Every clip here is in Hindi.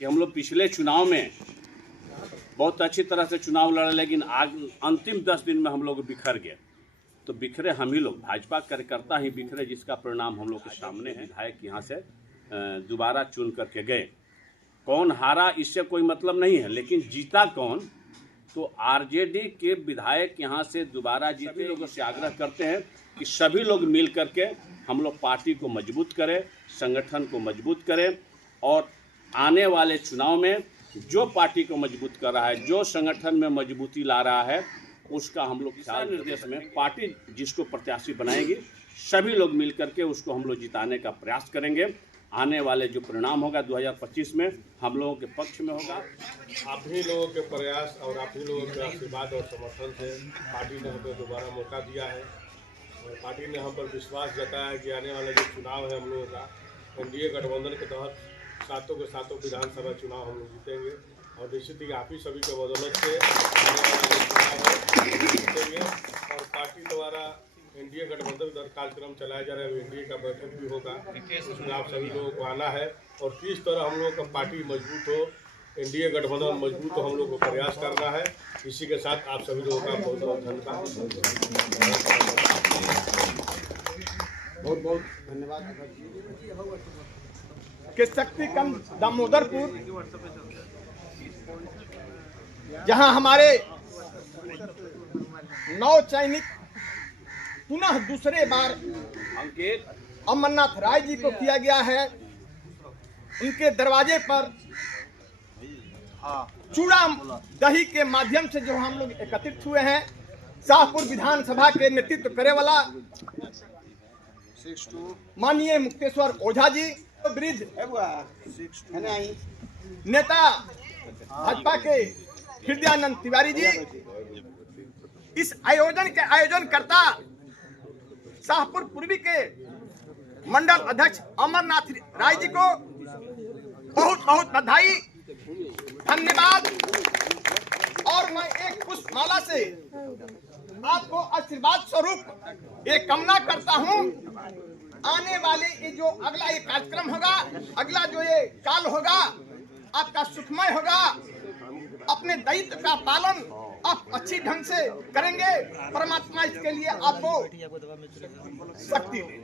कि हम लोग पिछले चुनाव में बहुत अच्छी तरह से चुनाव लड़े, लेकिन आज अंतिम 10 दिन में हम लोग बिखर गए। तो बिखरे हम ही लोग, भाजपा कार्यकर्ता ही बिखरे, जिसका परिणाम हम लोग के सामने है। विधायक यहाँ से दोबारा चुन करके गए। कौन हारा इससे कोई मतलब नहीं है, लेकिन जीता कौन, तो आरजेडी के विधायक यहाँ से दोबारा जीते। सभी लोगों से आग्रह करते हैं कि सभी लोग मिल करके हम लोग पार्टी को मजबूत करें, संगठन को मजबूत करें, और आने वाले चुनाव में जो पार्टी को मजबूत कर रहा है, जो संगठन में मजबूती ला रहा है, उसका हम लोग दिशा निर्देश में पार्टी जिसको प्रत्याशी बनाएगी, सभी लोग मिल करके उसको हम लोग जिताने का प्रयास करेंगे। आने वाले जो परिणाम होगा 2025 में हम लोगों के पक्ष में होगा। आप ही लोगों के प्रयास और आप ही लोगों के आशीर्वाद और समर्थन से पार्टी ने हमें दोबारा मौका दिया है, और पार्टी ने हम पर विश्वास जताया है कि आने वाला जो चुनाव है हम लोगों का एनडीए गठबंधन के तहत सातों के सातों विधानसभा चुनाव हम लोग जीतेंगे, और निश्चित ही आप ही सभी के बदौलत से आने वाला जो चुनाव है जीतेंगे। और पार्टी द्वारा एनडीए गठबंधन द्वारा कार्यक्रम चलाया जा रहा है, एनडीए का बैठक भी होगा, उसमें आप सभी लोगों को आना है, और किस तरह हम लोगों का पार्टी मजबूत हो, एनडीए गठबंधन मजबूत हो, हम लोग को प्रयास करना है। इसी के साथ आप सभी लोगों का बहुत बहुत धन्यवाद, बहुत बहुत धन्यवाद। के शक्तिकंद दामोदरपुर, जहां हमारे नौ चयनित पुनः दूसरे बार अमरनाथ राय जी को किया गया है, उनके दरवाजे पर चूड़ा दही के माध्यम से जो हम लोग एकत्रित हुए हैं। शाहपुर विधानसभा के नेतृत्व करे वाला माननीय मुक्तेश्वर ओझा जी, वृद्ध नेता भाजपा के हृदयानंद तिवारी जी, इस आयोजन के आयोजनकर्ता शाहपुर पूर्वी के मंडल अध्यक्ष अमरनाथ राय जी को बहुत बहुत बधाई, धन्यवाद। और मैं एक पुष्पमाला से आपको आशीर्वाद स्वरूप ये कामना करता हूं, आने वाले ये जो अगला ये कार्यक्रम होगा, अगला जो ये काल होगा, आपका सुखमय होगा। अपने दायित्व का पालन आप अच्छी ढंग से करेंगे, परमात्मा इसके लिए आपको शक्ति दे।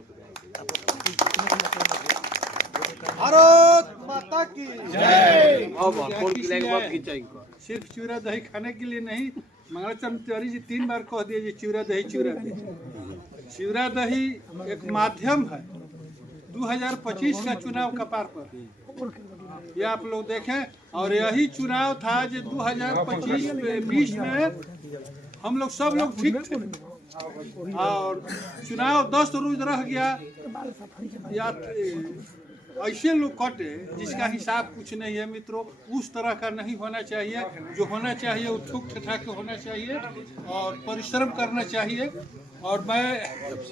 भारत माता की जय। सिर्फ चूरा दही खाने के लिए नहीं, मंगलाचरण तिवारी जी 3 बार कह दिए चूरा दही चूरा दही। चूरा दही एक माध्यम है 2025 का चुनाव कपार पर, ये आप लोग देखें। और यही चुनाव था जो 2025-20 में हम लोग सब लोग ठीक थे, और चुनाव 10 रोज रह गया, या ऐसे लोग कटे जिसका हिसाब कुछ नहीं है। मित्रों, उस तरह का नहीं होना चाहिए। जो होना चाहिए वो ठोक ठठा के होना चाहिए, और परिश्रम करना चाहिए। और मैं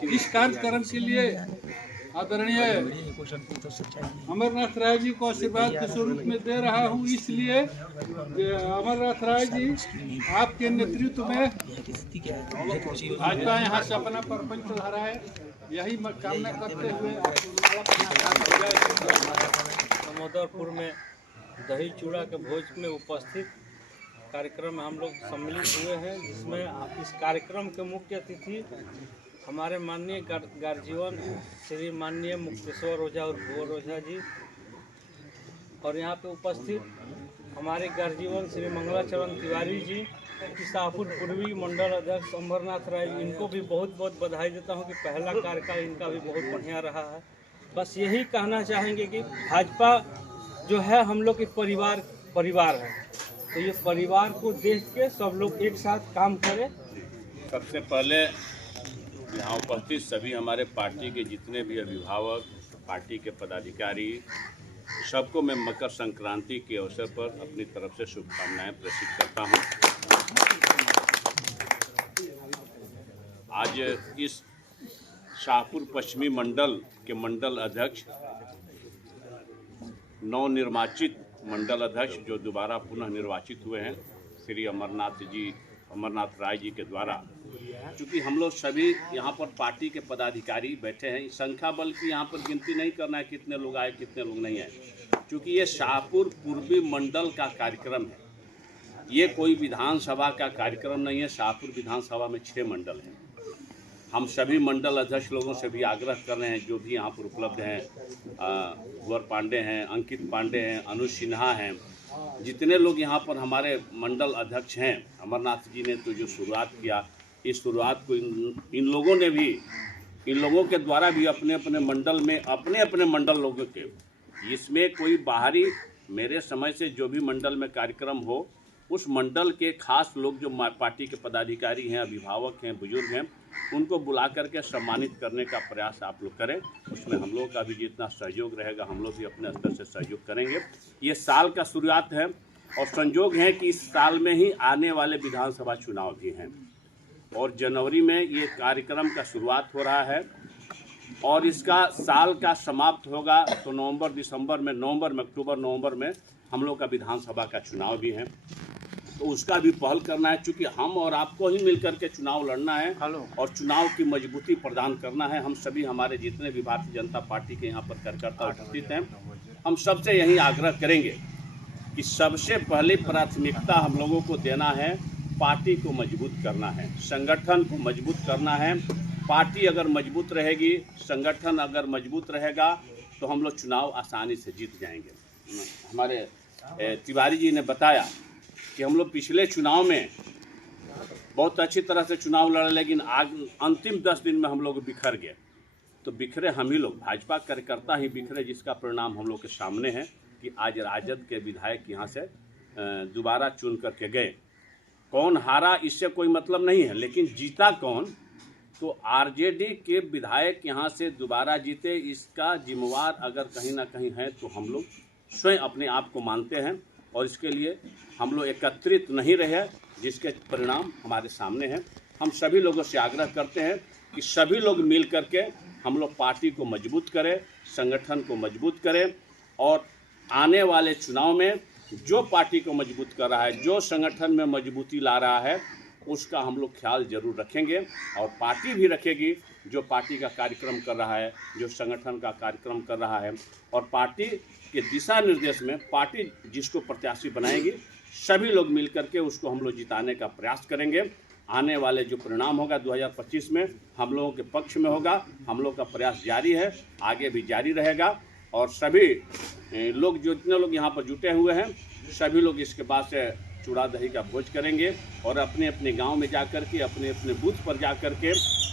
इस कार्यक्रम के लिए आदरणीय अमरनाथ राय जी को आशीर्वाद के स्वरूप में दे रहा हूँ, इसलिए अमरनाथ राय जी आपके नेतृत्व में भाजपा यहाँ से अपना परपंच सुधारा है, यही कामना करते हुए दामोदरपुर में दही चूड़ा के भोज में उपस्थित कार्यक्रम में हम लोग सम्मिलित हुए हैं, जिसमें इस कार्यक्रम के मुख्य अतिथि हमारे माननीय गार्जियन श्री माननीय मुक्तेश्वर ओझा और भुवर ओझा जी, और यहाँ पे उपस्थित हमारे गार्जियन श्री मंगलाचरण तिवारी जी, शाहपुर पूर्वी मंडल अध्यक्ष अमरनाथ राय जी, इनको भी बहुत बहुत बधाई देता हूँ कि पहला कार्यकाल इनका भी बहुत बढ़िया रहा है। बस यही कहना चाहेंगे कि भाजपा जो है हम लोग के परिवार है, तो ये परिवार को देख के सब लोग एक साथ काम करें। सबसे पहले यहाँ उपस्थित सभी हमारे पार्टी के जितने भी अभिभावक, पार्टी के पदाधिकारी, सबको मैं मकर संक्रांति के अवसर पर अपनी तरफ से शुभकामनाएं प्रेषित करता हूँ। आज इस शाहपुर पश्चिमी मंडल के मंडल अध्यक्ष, नवनिर्वाचित मंडल अध्यक्ष जो दोबारा पुनः निर्वाचित हुए हैं, श्री अमरनाथ राय जी के द्वारा, चूँकि हम लोग सभी यहाँ पर पार्टी के पदाधिकारी बैठे हैं, संख्या बल की यहाँ पर गिनती नहीं करना है कितने लोग आए कितने लोग नहीं आए, क्योंकि ये शाहपुर पूर्वी मंडल का कार्यक्रम है, ये कोई विधानसभा का कार्यक्रम नहीं है। शाहपुर विधानसभा में 6 मंडल हैं। हम सभी मंडल अध्यक्ष लोगों से भी आग्रह कर रहे हैं, जो भी यहाँ पर उपलब्ध हैं, कुंवर पांडे हैं, अंकित पांडे हैं, अनुज सिन्हा हैं, जितने लोग यहाँ पर हमारे मंडल अध्यक्ष हैं, अमरनाथ जी ने तो जो शुरुआत किया, इस शुरुआत को इन लोगों ने भी, इन लोगों के द्वारा भी अपने अपने मंडल में अपने मंडल लोगों के, इसमें कोई बाहरी, मेरे समय से जो भी मंडल में कार्यक्रम हो, उस मंडल के खास लोग जो पार्टी के पदाधिकारी हैं, अभिभावक हैं, बुजुर्ग हैं, उनको बुला करके सम्मानित करने का प्रयास आप लोग करें। उसमें हम लोग का भी जितना सहयोग रहेगा, हम लोग भी अपने स्तर से सहयोग करेंगे। ये साल का शुरुआत है और संयोग है कि इस साल में ही आने वाले विधानसभा चुनाव भी हैं और जनवरी में ये कार्यक्रम का शुरुआत हो रहा है और इसका साल का समाप्त होगा तो नवंबर में, अक्टूबर नवंबर में हम लोग का विधानसभा का चुनाव भी है। तो उसका भी पहल करना है, क्योंकि हम और आपको ही मिलकर के चुनाव लड़ना है और चुनाव की मजबूती प्रदान करना है। हम सभी, हमारे जितने भी भारतीय जनता पार्टी के यहाँ पर कार्यकर्ता उपस्थित हैं, हम सबसे यही आग्रह करेंगे कि सबसे पहले प्राथमिकता हम लोगों को देना है, पार्टी को मजबूत करना है, संगठन को मजबूत करना है। पार्टी अगर मजबूत रहेगी, संगठन अगर मजबूत रहेगा तो हम लोग चुनाव आसानी से जीत जाएंगे। हमारे तिवारी जी ने बताया कि हम लोग पिछले चुनाव में बहुत अच्छी तरह से चुनाव लड़े, लेकिन अंतिम 10 दिन में हम लोग बिखर गए। तो बिखरे हम ही लोग, भाजपा कार्यकर्ता ही बिखरे, जिसका परिणाम हम लोग के सामने है कि आज राजद के विधायक यहाँ से दोबारा चुन करके गए। कौन हारा इससे कोई मतलब नहीं है, लेकिन जीता कौन, तो आरजेडी के विधायक यहाँ से दोबारा जीते, इसका जिम्मेवार अगर कहीं ना कहीं है तो हम लोग स्वयं अपने आप को मानते हैं और इसके लिए हम लोग एकत्रित नहीं रहे, जिसके परिणाम हमारे सामने हैं। हम सभी लोगों से आग्रह करते हैं कि सभी लोग मिल करके हम लोग पार्टी को मजबूत करें, संगठन को मजबूत करें और आने वाले चुनाव में जो पार्टी को मजबूत कर रहा है, जो संगठन में मजबूती ला रहा है, उसका हम लोग ख्याल जरूर रखेंगे और पार्टी भी रखेगी जो पार्टी का कार्यक्रम कर रहा है, जो संगठन का कार्यक्रम कर रहा है। और पार्टी के दिशा निर्देश में पार्टी जिसको प्रत्याशी बनाएगी, सभी लोग मिलकर के उसको हम लोग जिताने का प्रयास करेंगे। आने वाले जो परिणाम होगा 2025 में हम लोगों के पक्ष में होगा। हम लोग का प्रयास जारी है, आगे भी जारी रहेगा और सभी लोग, जो जितने लोग यहाँ पर जुटे हुए हैं, सभी लोग इसके बाद से चूड़ा दही का भोज करेंगे और अपने अपने गांव में जाकर के, अपने अपने बूथ पर जाकर के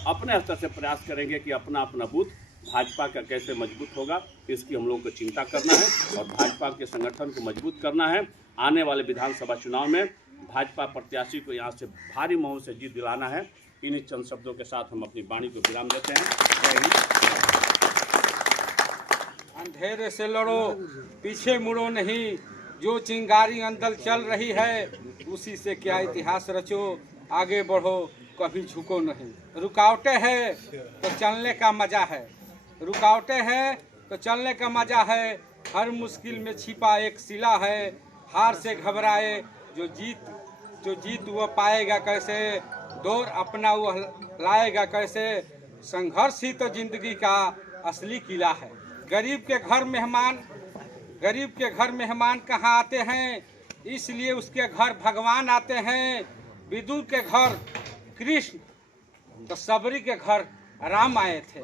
अपने स्तर से प्रयास करेंगे कि अपना अपना बूथ भाजपा का कैसे मजबूत होगा, इसकी हम लोगों को चिंता करना है और भाजपा के संगठन को मजबूत करना है। आने वाले विधानसभा चुनाव में भाजपा प्रत्याशी को यहाँ से भारी महत्व से जीत दिलाना है। इन्हीं चंद शब्दों के साथ हम अपनी वाणी को विराम देते हैं। अंधेरे से लड़ो, पीछे मुड़ो नहीं, जो चिंगारी अंदर चल रही है उसी से क्या इतिहास रचो, आगे बढ़ो कभी झुको नहीं। रुकावटें है तो चलने का मजा है, रुकावटें हैं तो चलने का मजा है। हर मुश्किल में छिपा एक सिला है, हार से घबराए जो जीत वह पाएगा कैसे, दौर अपना वह लाएगा कैसे। संघर्ष ही तो जिंदगी का असली किला है। गरीब के घर मेहमान कहाँ आते हैं, इसलिए उसके घर भगवान आते हैं। विदुर के घर कृष्ण तो सबरी के घर राम आए थे।